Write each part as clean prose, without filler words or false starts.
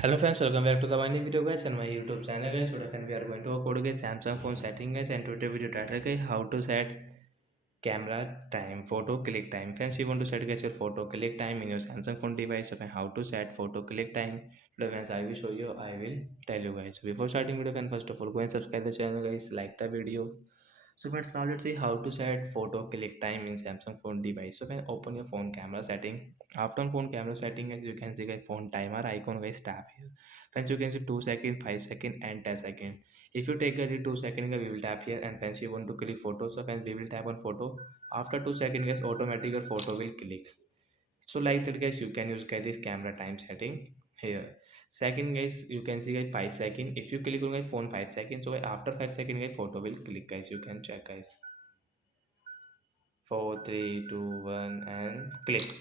Hello friends, welcome back to the my new video guys and my YouTube channel guys. Today friend, we are going to record guys Samsung phone setting guys and today video title guys how to set camera time photo click time. Friends, you want to set guys your photo click time in your Samsung phone device. So how to set photo click time. Today friends, I will show you. I will tell you guys. So before starting video, friend, first of all go and subscribe the channel guys. Like the video. So friends, now let's see how to set photo click time in Samsung phone device. So when open your phone camera setting, after phone camera setting, as you can see, guys, phone timer icon guys tap here. Friends, you can see 2 second, 5 second, and 10 second. If you take a 2 second, we will tap here, and friends, you want to click photo. So friends, we will tap on photo. After 2 seconds, guys, automatically your photo will click. So like that guys, you can use guys this camera time setting here. Second guys, you can see guys 5 second. If you click on guys phone 5 seconds, so after 5 second guys photo will click guys. You can check guys. 4 3 2 1 and click.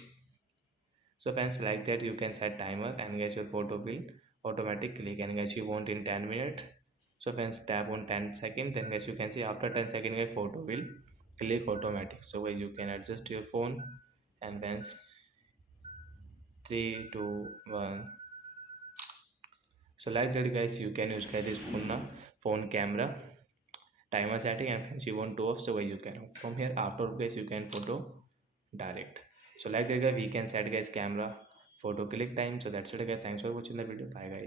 So friends, like that you can set timer and guys your photo will automatic click, and guys you want in 10 minutes. So friends, tap on 10 seconds, then guys you can see after 10 seconds guys photo will click automatic. So guys you can adjust your phone, and friends, 3 2 1. So like that guys, you can use guys this phone camera timer setting, and once you want to off, so you can off from here. After guys you can photo direct. So like that guys, we can set guys camera photo click time. So that's it guys, thanks for watching the video, bye guys.